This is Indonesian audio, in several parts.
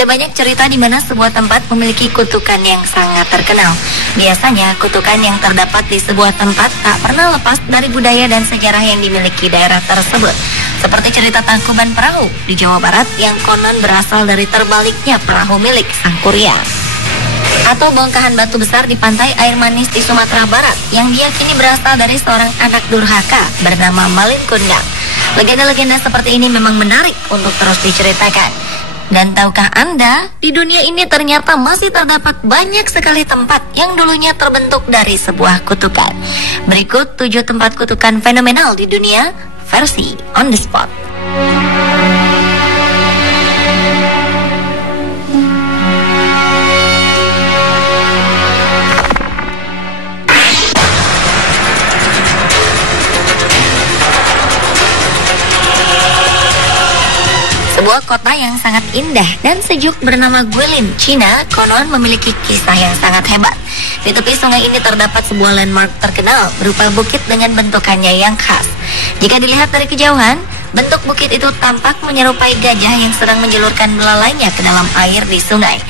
Ada banyak cerita di mana sebuah tempat memiliki kutukan yang sangat terkenal. Biasanya kutukan yang terdapat di sebuah tempat tak pernah lepas dari budaya dan sejarah yang dimiliki daerah tersebut. Seperti cerita Tangkuban Perahu di Jawa Barat yang konon berasal dari terbaliknya perahu milik sang kuryang. Atau bongkahan batu besar di pantai air manis di Sumatera Barat yang diyakini berasal dari seorang anak durhaka bernama Malin Kundang. Legenda-legenda seperti ini memang menarik untuk terus diceritakan. Dan tahukah Anda, di dunia ini ternyata masih terdapat banyak sekali tempat yang dulunya terbentuk dari sebuah kutukan. Berikut 7 tempat kutukan fenomenal di dunia, versi On The Spot. Sebuah kota yang sangat indah dan sejuk bernama Guilin, Cina, konon memiliki kisah yang sangat hebat. Di tepi sungai ini terdapat sebuah landmark terkenal berupa bukit dengan bentukannya yang khas. Jika dilihat dari kejauhan, bentuk bukit itu tampak menyerupai gajah yang sedang menjulurkan belalainya ke dalam air di sungai.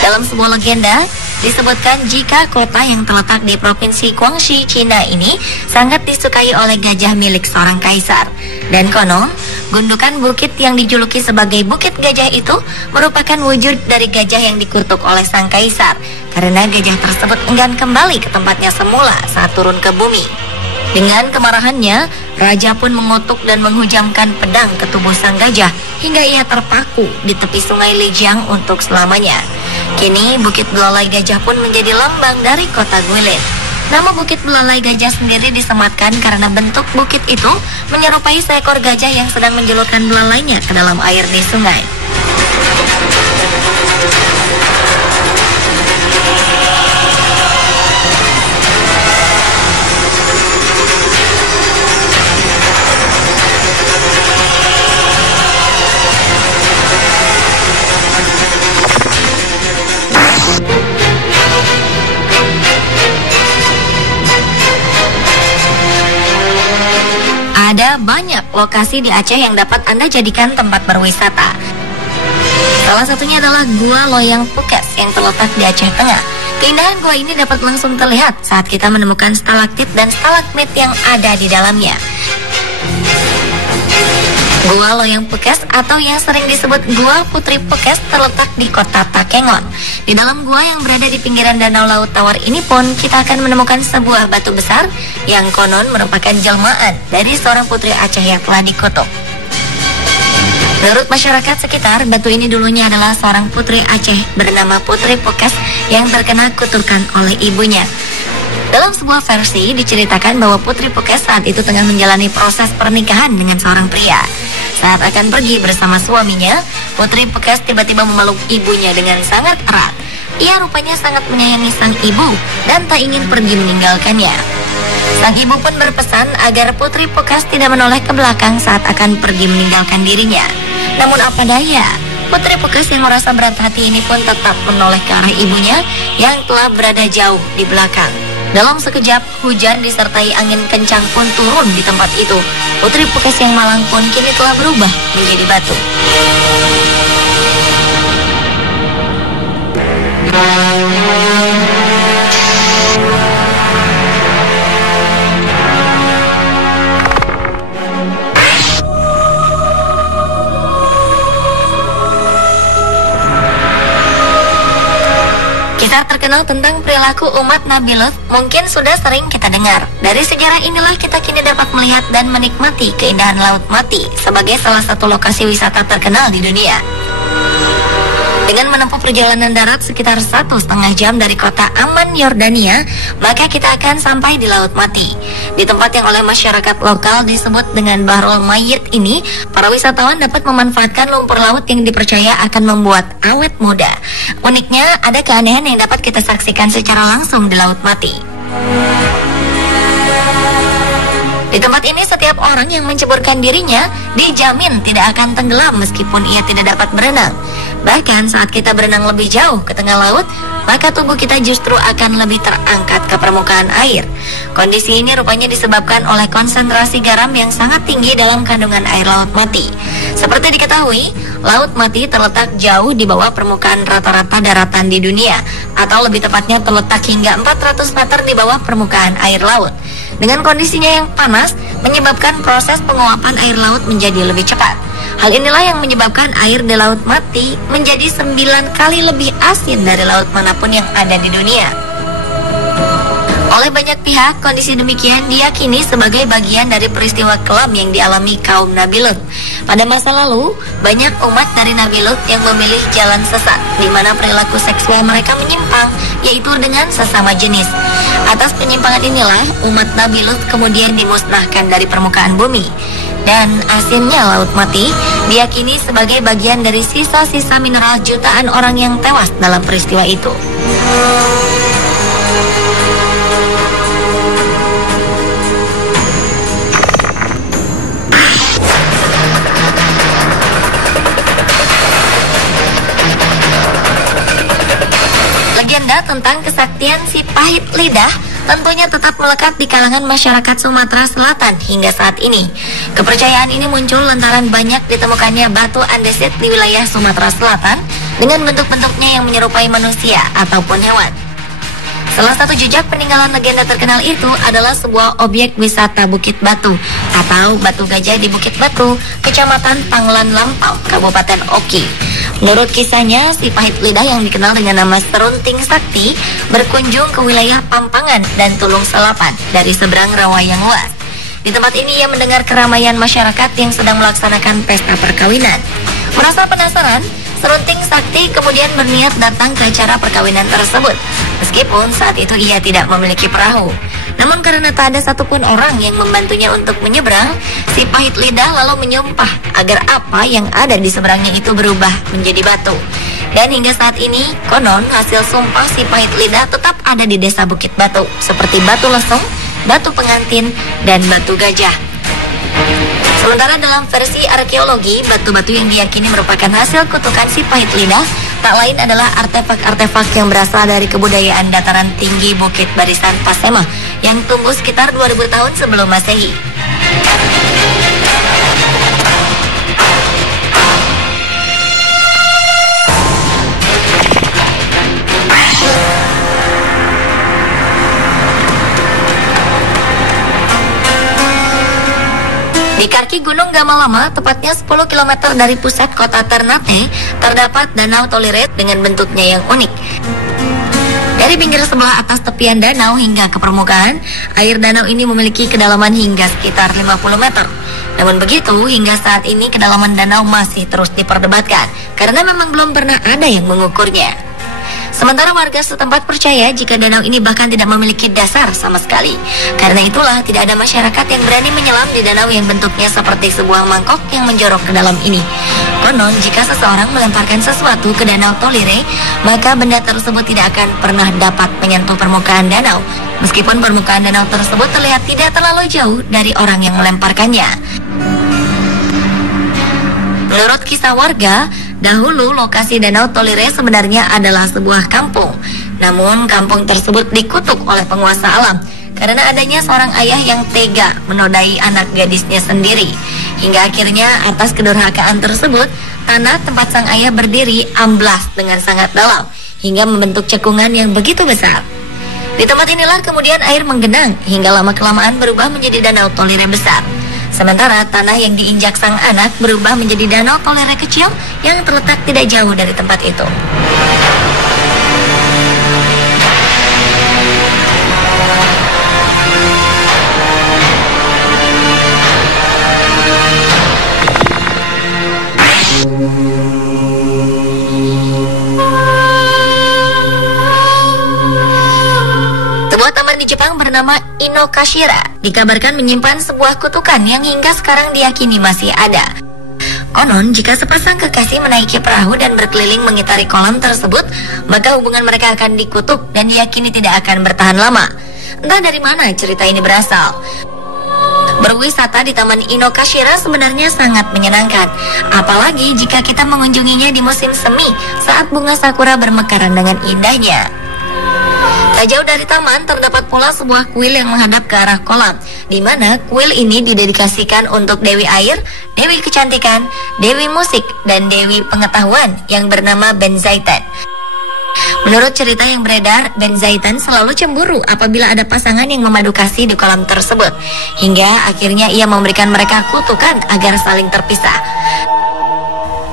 Dalam sebuah legenda, disebutkan jika kota yang terletak di provinsi Guangxi, Cina ini sangat disukai oleh gajah milik seorang kaisar. Dan konon, gundukan bukit yang dijuluki sebagai Bukit Gajah itu merupakan wujud dari gajah yang dikutuk oleh sang kaisar, karena gajah tersebut enggan kembali ke tempatnya semula saat turun ke bumi. Dengan kemarahannya, raja pun mengutuk dan menghujamkan pedang ke tubuh sang gajah hingga ia terpaku di tepi sungai Lijiang untuk selamanya. Kini Bukit Belalai Gajah pun menjadi lambang dari kota Guilin. Nama Bukit Belalai Gajah sendiri disematkan karena bentuk bukit itu menyerupai seekor gajah yang sedang menjulurkan belalainya ke dalam air di sungai. Ada banyak lokasi di Aceh yang dapat Anda jadikan tempat berwisata. Salah satunya adalah Gua Loyang Pukes yang terletak di Aceh Tengah. Keindahan gua ini dapat langsung terlihat saat kita menemukan stalaktit dan stalagmit yang ada di dalamnya. Gua Loyang Pukes atau yang sering disebut Gua Putri Pukes terletak di kota Takengon. Di dalam gua yang berada di pinggiran Danau Laut Tawar ini pun kita akan menemukan sebuah batu besar yang konon merupakan jelmaan dari seorang putri Aceh yang telah dikutuk. Menurut masyarakat sekitar, batu ini dulunya adalah seorang putri Aceh bernama Putri Pukes yang terkena kutukan oleh ibunya. Dalam sebuah versi diceritakan bahwa Putri Pukes saat itu tengah menjalani proses pernikahan dengan seorang pria. Saat akan pergi bersama suaminya, Putri Pukes tiba-tiba memeluk ibunya dengan sangat erat. Ia rupanya sangat menyayangi sang ibu dan tak ingin pergi meninggalkannya. Sang ibu pun berpesan agar Putri Pukes tidak menoleh ke belakang saat akan pergi meninggalkan dirinya. Namun apa daya, Putri Pukes yang merasa berat hati ini pun tetap menoleh ke arah ibunya yang telah berada jauh di belakang. Dalam sekejap, hujan disertai angin kencang pun turun di tempat itu. Putri Pukes yang malang pun kini telah berubah menjadi batu. Kisah terkenal tentang perilaku umat Nabi Lut mungkin sudah sering kita dengar. Dari sejarah inilah kita kini dapat melihat dan menikmati keindahan Laut Mati sebagai salah satu lokasi wisata terkenal di dunia. Dengan menempuh perjalanan darat sekitar 1,5 jam dari kota Amman, Yordania, maka kita akan sampai di Laut Mati. Di tempat yang oleh masyarakat lokal disebut dengan Bahrul Mayyit ini, para wisatawan dapat memanfaatkan lumpur laut yang dipercaya akan membuat awet muda. Uniknya, ada keanehan yang dapat kita saksikan secara langsung di Laut Mati. Di tempat ini setiap orang yang menceburkan dirinya dijamin tidak akan tenggelam meskipun ia tidak dapat berenang. Bahkan saat kita berenang lebih jauh ke tengah laut, maka tubuh kita justru akan lebih terangkat ke permukaan air. Kondisi ini rupanya disebabkan oleh konsentrasi garam yang sangat tinggi dalam kandungan air laut mati. Seperti diketahui, laut mati terletak jauh di bawah permukaan rata-rata daratan di dunia, atau lebih tepatnya terletak hingga 400 meter di bawah permukaan air laut. Dengan kondisinya yang panas, menyebabkan proses penguapan air laut menjadi lebih cepat. Hal inilah yang menyebabkan air di laut mati menjadi 9 kali lebih asin dari laut manapun yang ada di dunia. Oleh banyak pihak, kondisi demikian diyakini sebagai bagian dari peristiwa kelam yang dialami kaum Nabi Lut. Pada masa lalu, banyak umat dari Nabi Lut yang memilih jalan sesat, di mana perilaku seksual mereka menyimpang, yaitu dengan sesama jenis. Atas penyimpangan inilah, umat Nabi Lut kemudian dimusnahkan dari permukaan bumi. Dan asinnya laut mati diyakini sebagai bagian dari sisa-sisa mineral jutaan orang yang tewas dalam peristiwa itu. Legenda tentang kesaktian si pahit lidah tentunya tetap melekat di kalangan masyarakat Sumatera Selatan hingga saat ini. Kepercayaan ini muncul lantaran banyak ditemukannya batu andesit di wilayah Sumatera Selatan dengan bentuk-bentuknya yang menyerupai manusia ataupun hewan. Salah satu jejak peninggalan legenda terkenal itu adalah sebuah objek wisata Bukit Batu atau Batu Gajah di Bukit Batu, Kecamatan Panglan Lampau, Kabupaten Oki. Menurut kisahnya, si pahit lidah yang dikenal dengan nama Serunting Sakti berkunjung ke wilayah Pampangan dan Tulung Selapan dari seberang rawa yang luas. Di tempat ini ia mendengar keramaian masyarakat yang sedang melaksanakan pesta perkawinan. Merasa penasaran, Serunting Sakti kemudian berniat datang ke acara perkawinan tersebut, meskipun saat itu ia tidak memiliki perahu. Namun karena tak ada satupun orang yang membantunya untuk menyeberang, si pahit lidah lalu menyumpah agar apa yang ada di seberangnya itu berubah menjadi batu. Dan hingga saat ini, konon hasil sumpah si pahit lidah tetap ada di desa Bukit Batu, seperti batu lesung, batu pengantin, dan batu gajah. Sementara dalam versi arkeologi, batu-batu yang diyakini merupakan hasil kutukan si pahit lidah tak lain adalah artefak-artefak yang berasal dari kebudayaan dataran tinggi Bukit Barisan Pasema yang tumbuh sekitar 2000 tahun sebelum Masehi. Di kaki Gunung Gamalama, tepatnya 10 km dari pusat kota Ternate, terdapat Danau Toliret dengan bentuknya yang unik. Dari pinggir sebelah atas tepian danau hingga ke permukaan, air danau ini memiliki kedalaman hingga sekitar 50 meter. Namun begitu, hingga saat ini kedalaman danau masih terus diperdebatkan, karena memang belum pernah ada yang mengukurnya. Sementara warga setempat percaya jika danau ini bahkan tidak memiliki dasar sama sekali. Karena itulah tidak ada masyarakat yang berani menyelam di danau yang bentuknya seperti sebuah mangkok yang menjorok ke dalam ini. Konon jika seseorang melemparkan sesuatu ke danau Tolire, maka benda tersebut tidak akan pernah dapat menyentuh permukaan danau, meskipun permukaan danau tersebut terlihat tidak terlalu jauh dari orang yang melemparkannya. Menurut kisah warga, dahulu lokasi Danau Tolire sebenarnya adalah sebuah kampung. Namun kampung tersebut dikutuk oleh penguasa alam karena adanya seorang ayah yang tega menodai anak gadisnya sendiri. Hingga akhirnya atas kedurhakaan tersebut, tanah tempat sang ayah berdiri amblas dengan sangat dalam hingga membentuk cekungan yang begitu besar. Di tempat inilah kemudian air menggenang hingga lama-kelamaan berubah menjadi Danau Tolire besar. Sementara tanah yang diinjak sang anak berubah menjadi Danau Tolire kecil yang terletak tidak jauh dari tempat itu. Jepang bernama Inokashira dikabarkan menyimpan sebuah kutukan yang hingga sekarang diyakini masih ada. Konon jika sepasang kekasih menaiki perahu dan berkeliling mengitari kolam tersebut, maka hubungan mereka akan dikutuk dan diyakini tidak akan bertahan lama. Entah dari mana cerita ini berasal. Berwisata di Taman Inokashira sebenarnya sangat menyenangkan, apalagi jika kita mengunjunginya di musim semi saat bunga sakura bermekaran dengan indahnya. Tak jauh dari taman terdapat pula sebuah kuil yang menghadap ke arah kolam, di mana kuil ini didedikasikan untuk Dewi Air, Dewi Kecantikan, Dewi Musik, dan Dewi Pengetahuan yang bernama Benzaitan. Menurut cerita yang beredar, Benzaitan selalu cemburu apabila ada pasangan yang memadu kasih di kolam tersebut, hingga akhirnya ia memberikan mereka kutukan agar saling terpisah.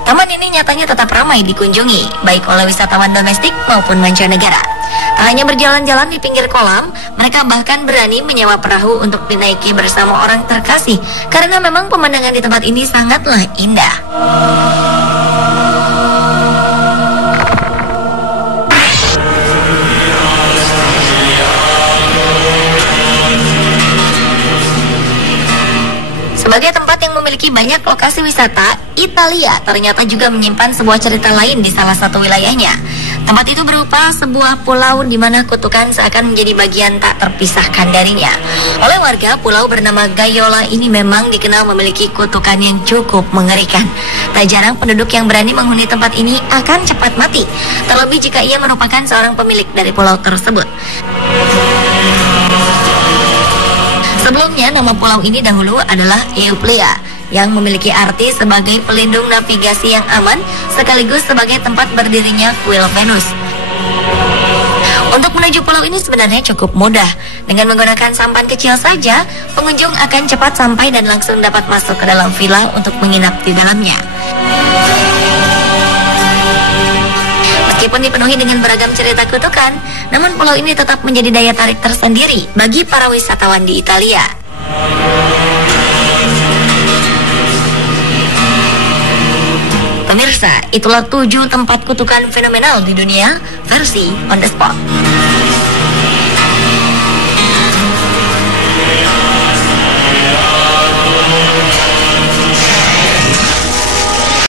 Taman ini nyatanya tetap ramai dikunjungi, baik oleh wisatawan domestik maupun mancanegara. Tak hanya berjalan-jalan di pinggir kolam, mereka bahkan berani menyewa perahu untuk dinaiki bersama orang terkasih, karena memang pemandangan di tempat ini sangatlah indah. Sebagai tempat yang memiliki banyak lokasi wisata, Italia ternyata juga menyimpan sebuah cerita lain di salah satu wilayahnya. Tempat itu berupa sebuah pulau di mana kutukan seakan menjadi bagian tak terpisahkan darinya. Oleh warga, pulau bernama Gaiola ini memang dikenal memiliki kutukan yang cukup mengerikan. Tak jarang penduduk yang berani menghuni tempat ini akan cepat mati, terlebih jika ia merupakan seorang pemilik dari pulau tersebut. Sebelumnya, nama pulau ini dahulu adalah Euplea, yang memiliki arti sebagai pelindung navigasi yang aman, sekaligus sebagai tempat berdirinya kuil Venus. Untuk menuju pulau ini sebenarnya cukup mudah. Dengan menggunakan sampan kecil saja, pengunjung akan cepat sampai dan langsung dapat masuk ke dalam villa untuk menginap di dalamnya. Meskipun dipenuhi dengan beragam cerita kutukan, namun pulau ini tetap menjadi daya tarik tersendiri bagi para wisatawan di Italia. Pemirsa, itulah 7 tempat kutukan fenomenal di dunia versi On The Spot.